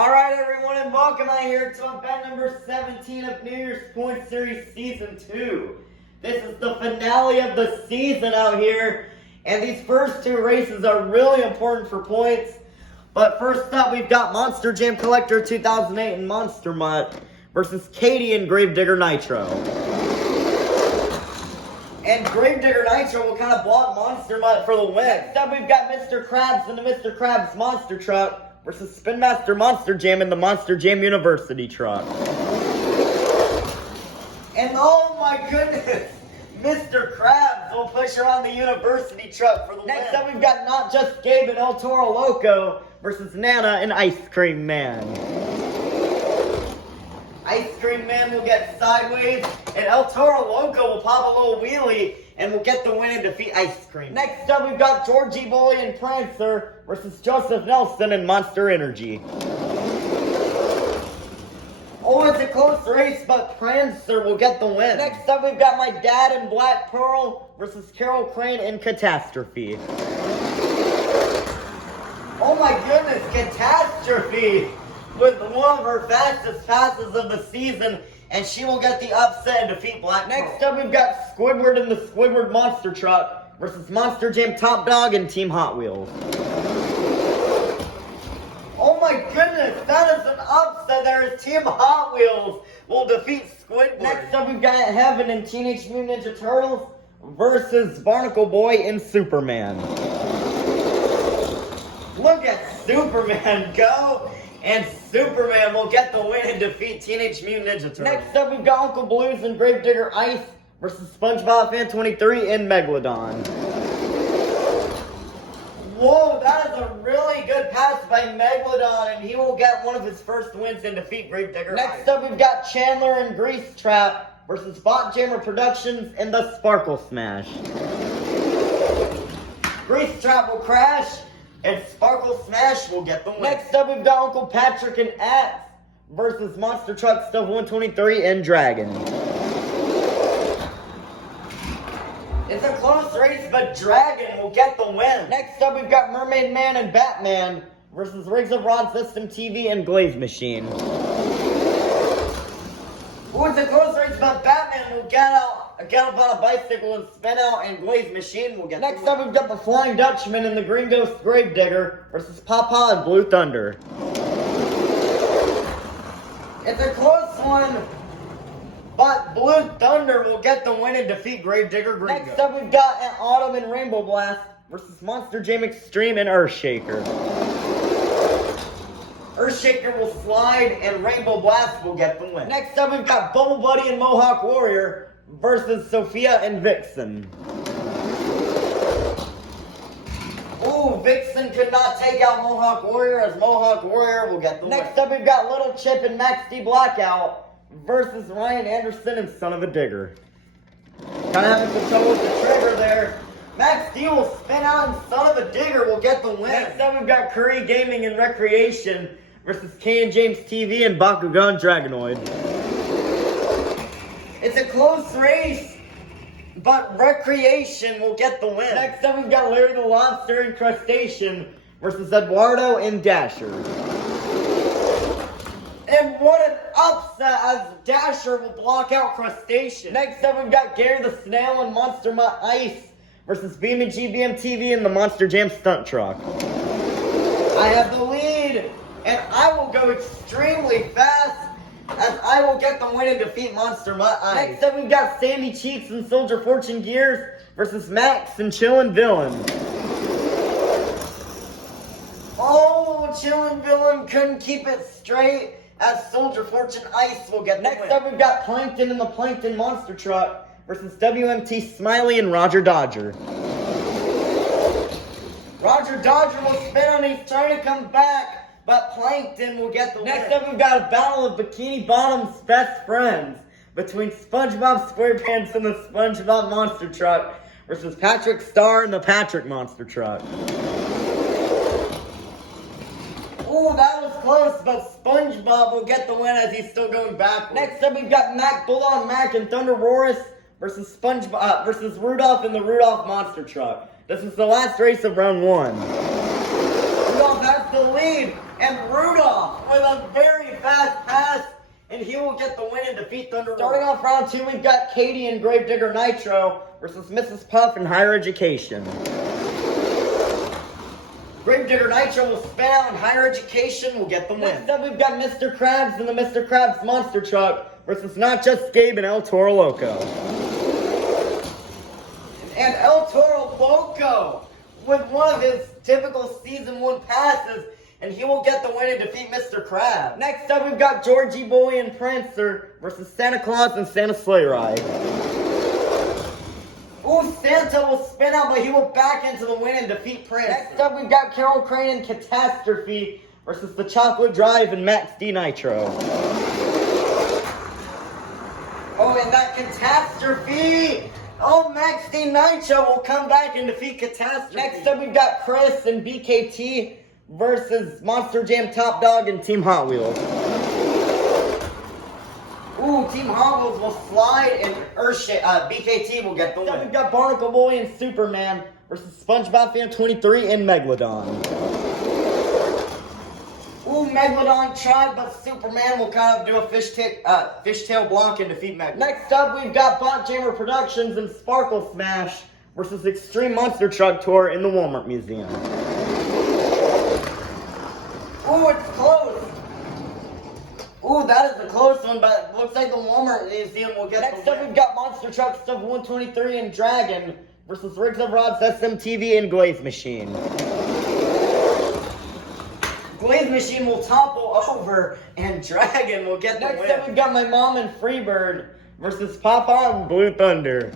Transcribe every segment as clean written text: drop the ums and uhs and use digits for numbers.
Alright everyone, and welcome out here to event number 17 of New Year's Point Series Season 2. This is the finale of the season out here, and these first two races are really important for points. But first up, we've got Monster Jam Collector 2008 and Monster Mutt versus Katie and Gravedigger Nitro. And Gravedigger Nitro will kind of block Monster Mutt for the win. Next up, we've got Mr. Krabs and the Mr. Krabs Monster Truck versus Spin Master Monster Jam and the Monster Jam University Truck. And oh my goodness, Mr. Krabs will push around the University Truck for the win. Next up, we've got Not Just Gabe and El Toro Loco versus Nana and Ice Cream Man. Ice Cream Man will get sideways, and El Toro Loco will pop a little wheelie and will get the win and defeat Ice Cream. Next up, we've got Georgie Bully and Prancer versus Joseph Nelson and Monster Energy. Oh, it's a close race, but Prancer will get the win. Next up, we've got My Dad and Black Pearl versus Carol Crane and Catastrophe. Oh my goodness, Catastrophe with one of her fastest passes of the season, and she will get the upset and defeat Black Pearl. Next up, we've got Squidward and the Squidward Monster Truck versus Monster Jam Top Dog and Team Hot Wheels. Oh my goodness, that is an upset there. Team Hot Wheels will defeat Squidward. Next up, we've got Heaven and Teenage Mutant Ninja Turtles versus Barnacle Boy and Superman. Look at Superman go, and Superman will get the win and defeat Teenage Mutant Ninja Turtles. Next up, we've got Uncle Blues and Gravedigger Ice versus SpongeBob Fan 23 and Megalodon. Whoa, that is a really good pass by Megalodon, and he will get one of his first wins and defeat Gravedigger Ice. Next up, we've got Chandler and Grease Trap versus Bot Jammer Productions and the Sparkle Smash. Grease Trap will crash, and Sparkle Smash will get the win. Next up, we've got Uncle Patrick and Axe versus Monster Truck Stuff 123 and Dragon. It's a close race, but Dragon will get the win. Next up, we've got Mermaid Man and Batman versus Riggs of Rod System TV and Glaze Machine. Ooh, it's a close race, but Batman will get up on a bicycle and spin out, and Glaze Machine will get Next up, we've got the Flying Dutchman and the Green Ghost Gravedigger versus Papa and Blue Thunder. It's a close one, but Blue Thunder will get the win and defeat Gravedigger Green Ghost. Next up, we've got an Autumn and Rainbow Blast versus Monster Jam Extreme and Earthshaker. Earthshaker will slide, and Rainbow Blast will get the win. Next up, we've got Bubble Buddy and Mohawk Warrior versus Sophia and Vixen. Ooh, Vixen could not take out Mohawk Warrior, as Mohawk Warrior will get the win. Next up, we've got Little Chip and Max D Blackout versus Ryan Anderson and Son of a Digger. Kind of having some trouble with the trigger there. Max D will spin out, and Son of a Digger will get the win. Next up, we've got Curry Gaming and Recreation versus K and James TV and Bakugan Dragonoid. It's a close race, but Recreation will get the win. Next up, we've got Larry the Lobster and Crustacean versus Eduardo and Dasher. And what an upset, as Dasher will block out Crustacean. Next up, we've got Gary the Snail and Monster Mutt Ice versus Beam and GBM TV and the Monster Jam Stunt Truck. I have the lead, and I will go extremely fast, as I will get the win and defeat Monster Mutt Ice. Next up, we've got Sandy Cheeks and Soldier Fortune Gears versus Max and Chillin' Villain. Oh, Chillin' Villain couldn't keep it straight, as Soldier Fortune Ice will get the win. Next up, we've got Plankton and the Plankton Monster Truck versus WMT Smiley and Roger Dodger. Roger Dodger will spin on, he's trying to come back, but Plankton will get the win. Next up, we've got a battle of Bikini Bottom's best friends between SpongeBob SquarePants and the SpongeBob Monster Truck versus Patrick Star and the Patrick Monster Truck. Ooh, that was close, but SpongeBob will get the win as he's still going backwards. Next up, we've got Mac Bulldog Mac and Thunder Roris versus versus Rudolph and the Rudolph Monster Truck. This is the last race of round one. Rudolph has the lead, and Rudolph with a and he will get the win and defeat Thunder. Starting off round 2, we've got Katie and Gravedigger Nitro versus Mrs. Puff in Higher Education. Gravedigger Nitro will spin out, and Higher Education will get the win. Next up, we've got Mr. Krabs and the Mr. Krabs Monster Truck versus Not Just Gabe and El Toro Loco. And El Toro Loco with one of his typical Season 1 passes, and he will get the win and defeat Mr. Krabs. Next up, we've got Georgie Boy and Prancer versus Santa Claus and Santa Sleigh Ride. Ooh, Santa will spin out, but he will back into the win and defeat Prancer. Next up, we've got Carol Crane and Catastrophe versus the Chocolate Drive and Max D Nitro. Oh, and that Catastrophe! Oh, Max D Nitro will come back and defeat Catastrophe. Next up, we've got Chris and BKT versus Monster Jam Top Dog and Team Hot Wheels. Ooh, Team Hot Wheels will slide and BKT will get the win. Then we've got Barnacle Boy and Superman versus SpongeBob Fan 23 and Megalodon. Ooh, Megalodon tried, but Superman will kind of do a fishtail block and defeat Megalodon. Next up, we've got Bot Jammer Productions and Sparkle Smash versus Extreme Monster Truck Tour in the Walmart Museum. Ooh, it's close. Ooh, that is a close one, but it looks like the Walmart Museum will get Next up, we've got Monster Truck Stuff 123 and Dragon versus Rigs of Rods, SMTV, and Glaze Machine. Glaze Machine will topple over, and Dragon will get the win. Next up, we've got My Mom and Freebird versus Papa and Blue Thunder.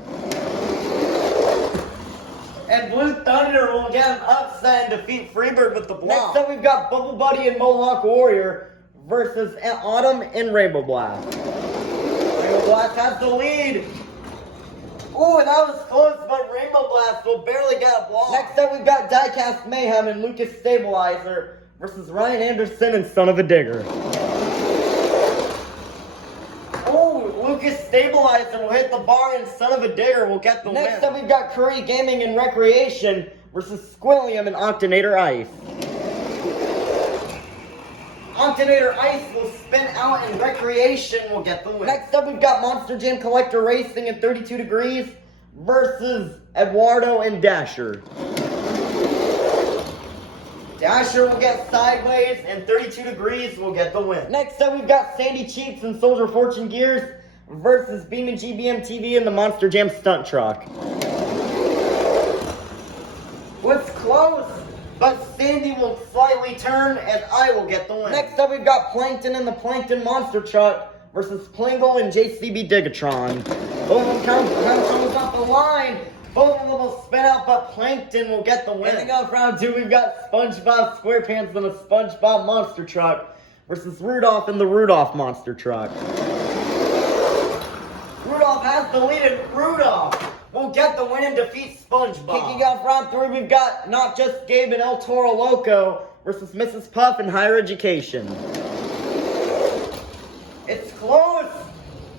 And Blue Thunder will get an upset and defeat Freebird with the block. Next up, we've got Bubble Buddy and Mohawk Warrior versus Autumn and Rainbow Blast. Rainbow Blast has the lead. Ooh, that was close, but Rainbow Blast will barely get a block. Next up, we've got Diecast Mayhem and Lucas Stabilizer versus Ryan Anderson and Son of a Digger. Oh, Lucas Stabilizer will hit the bar and Son of a Digger will get the win. Next up, we've got Curry Gaming and Recreation versus Squilliam and Octonator Ice. Octonator Ice will spin out and Recreation will get the win. Next up, we've got Monster Jam Collector Racing and 32 Degrees versus Eduardo and Dasher. Dasher will get Sideways, and 32 Degrees will get the win. Next up, we've got Sandy Cheeks and Soldier Fortune Gears versus Beam and GBM TV and the Monster Jam Stunt Truck. It's close, but Sandy will slightly turn, and I will get the win. Next up, we've got Plankton and the Plankton Monster Truck versus Plingle and JCB Digatron. Both of them comes off the line. Both of them will spin out, but Plankton will get the win. Ending off round 2, we've got SpongeBob SquarePants and the SpongeBob Monster Truck versus Rudolph and the Rudolph Monster Truck. Rudolph has the lead, and Rudolph will get the win and defeat SpongeBob. Kicking off round 3, we've got Not Just Gabe and El Toro Loco versus Mrs. Puff in Higher Education. It's close,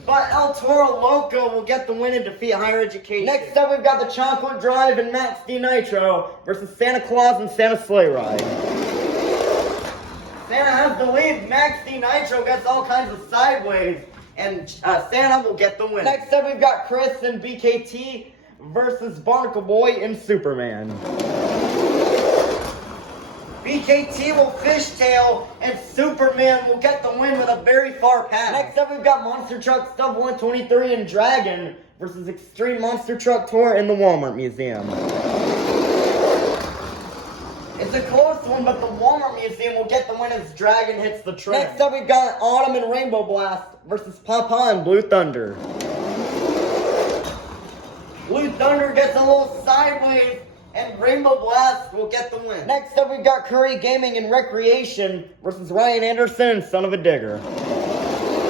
but El Toro Loco will get the win and defeat Higher Education. Next up, we've got the Chocolate Drive and Max D Nitro versus Santa Claus and Santa Sleigh Ride. Santa has the lead. Max D Nitro gets all kinds of sideways, and Santa will get the win. Next up, we've got Chris and BKT versus Barnacle Boy and Superman. BKT will fishtail, and Superman will get the win with a very far pass. Next up, we've got Monster Truck Stuff 123 and Dragon versus Extreme Monster Truck Tour in the Walmart Museum. It's a close one, but the Walmart Museum will get the win as Dragon hits the train. Next up, we've got Autumn and Rainbow Blast versus Papa and Blue Thunder. Blue Thunder gets a little sideways, and Rainbow Blast will get the win. Next up, we've got Curry Gaming and Recreation versus Ryan Anderson and Son of a Digger.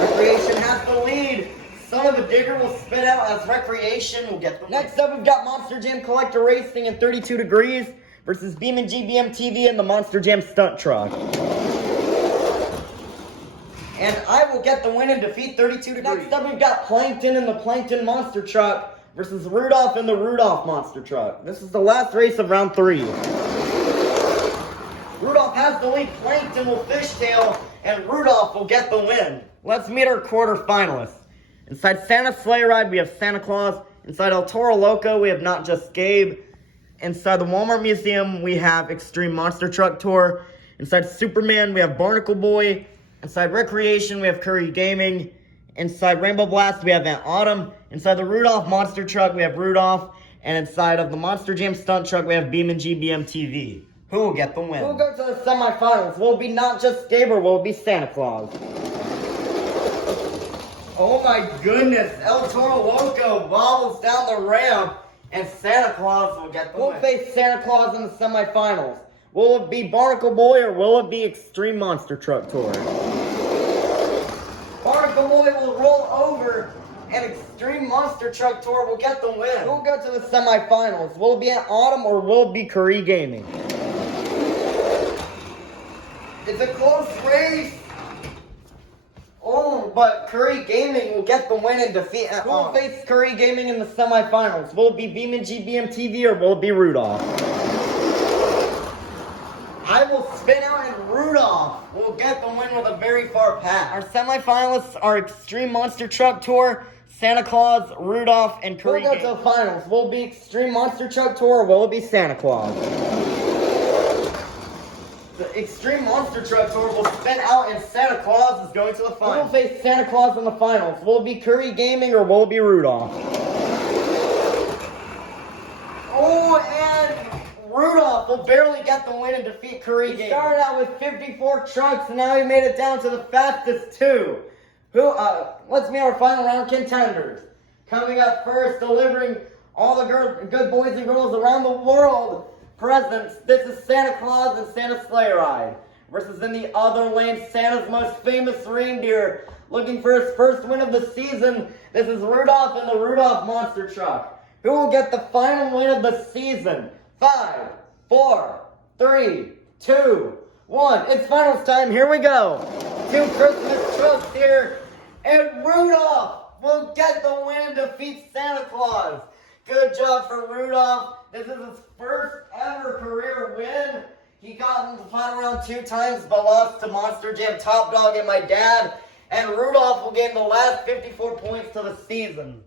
Recreation has the lead. Son of a Digger will spit out as Recreation will get the win. Next up, we've got Monster Jam Collector Racing and 32 Degrees versus Beam and GBM TV and the Monster Jam Stunt Truck. And I will get the win and defeat 32 Degrees. Next up, we've got Plankton and the Plankton Monster Truck versus Rudolph and the Rudolph Monster Truck. This is the last race of round 3. Rudolph has the lead. Plankton will fishtail, and Rudolph will get the win. Let's meet our quarterfinalists. Inside Santa Sleigh Ride, we have Santa Claus. Inside El Toro Loco, we have Not Just Gabe. Inside the Walmart Museum, we have Extreme Monster Truck Tour. Inside Superman, we have Barnacle Boy. Inside Recreation, we have Curry Gaming. Inside Rainbow Blast, we have Aunt Autumn. Inside the Rudolph Monster Truck, we have Rudolph. And inside of the Monster Jam Stunt Truck, we have BeamNG BMTV. Who will get the win? Who will go to the semifinals? Will it be Not Just Gabe or will it be Santa Claus? Oh my goodness, El Toro Loco wobbles down the ramp and Santa Claus will get the win. We'll face Santa Claus in the semifinals. Will it be Barnacle Boy or will it be Extreme Monster Truck Tour? Barnacle Boy will roll over and Extreme Monster Truck Tour will get the win. Who will go to the semifinals? Will it be Aunt Autumn or will it be Curry Gaming? It's a close race. Oh, but Curry Gaming will get the win and defeat Aunt Autumn. Who will face Curry Gaming in the semifinals? Will it be BeamNG BMTV or will it be Rudolph? I will spin out and Rudolph will get the win with a very far pass. Our semifinalists are Extreme Monster Truck Tour, Santa Claus, Rudolph, and Curry Gaming. We'll go to the finals. Will it be Extreme Monster Truck Tour or will it be Santa Claus? The Extreme Monster Truck Tour will spin out and Santa Claus is going to the finals. Who will face Santa Claus in the finals? Will it be Curry Gaming or will it be Rudolph? Oh, and Rudolph will barely get the win and defeat Curry Gaming. He started out with 54 trucks and now he made it down to the fastest 2. Let's meet our final round contenders. Coming up first, delivering all the good boys and girls around the world presents. This is Santa Claus and Santa Sleigh Ride. Versus in the other lane, Santa's most famous reindeer. Looking for his first win of the season. This is Rudolph and the Rudolph Monster Truck. Who will get the final win of the season? 5, 4, 3, 2, 1. It's finals time. Here we go. 2 Christmas trucks here. And Rudolph will get the win and defeat Santa Claus. Good job for Rudolph. This is his first ever career win. He got in the final round 2 times, but lost to Monster Jam Top Dog and my dad. And Rudolph will gain the last 54 points to the season.